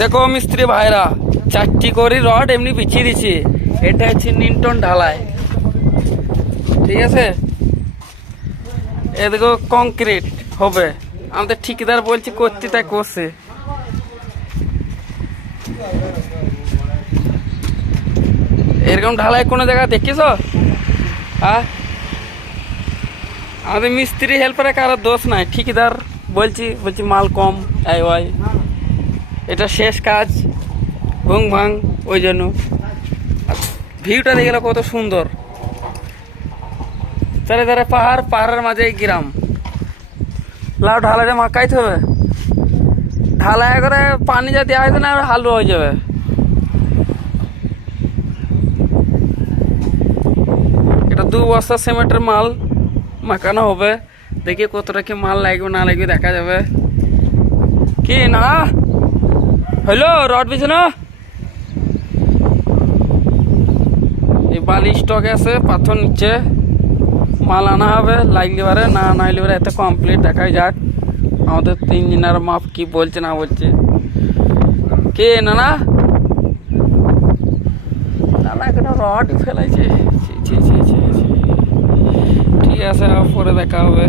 দেখো মিস্ত্রি ভাইরা, 4টি করে রড এমনি বিছিয়ে দিচ্ছে। এটা হচ্ছে নিউটন ঢালাই, ঠিক আছে। এদিকে কংক্রিট হবে, আমাদের ঠিকাদার বলছি করতে, তাই করছে। এরকম ঢালাই কোনো জায়গায় দেখিস? হ্যাঁ, আমাদের মিস্ত্রি হেল্পারে কারো দোষ নাই, ঠিকাদার বলছি মাল কম, এই ওই এটা শেষ কাজ, ভুং ভাং, ওই জন্য। ভিউটা দেখে গেল কত সুন্দর, চারিধারে পাহাড়, পাহাড়ের মাঝে গ্রাম। লাউ ঢালাইটা মাকাইতে হবে, ঢালাই করে পানি যা দেওয়া হয়েছে না হালুয়া হয়ে যাবে। এটা 2 বস্তা সিমেন্টের মাল মাখানো হবে, দেখি কতটা কি মাল লাগবে না লাগবে দেখা যাবে। কি না হইলো রড বিছানো, এই বালি স্টক আছে, পাথর নিচ্ছে, মাল আনা হবে, লাগলে পারে না নাইলে পারে। এত কমপ্লিট দেখাই যাক আমাদের ইঞ্জিনিয়ার মাপ কি বলছে না বলছে। কে না না কোনো রড ফেলাইছে, ঠিক আছে, পরে দেখা হবে।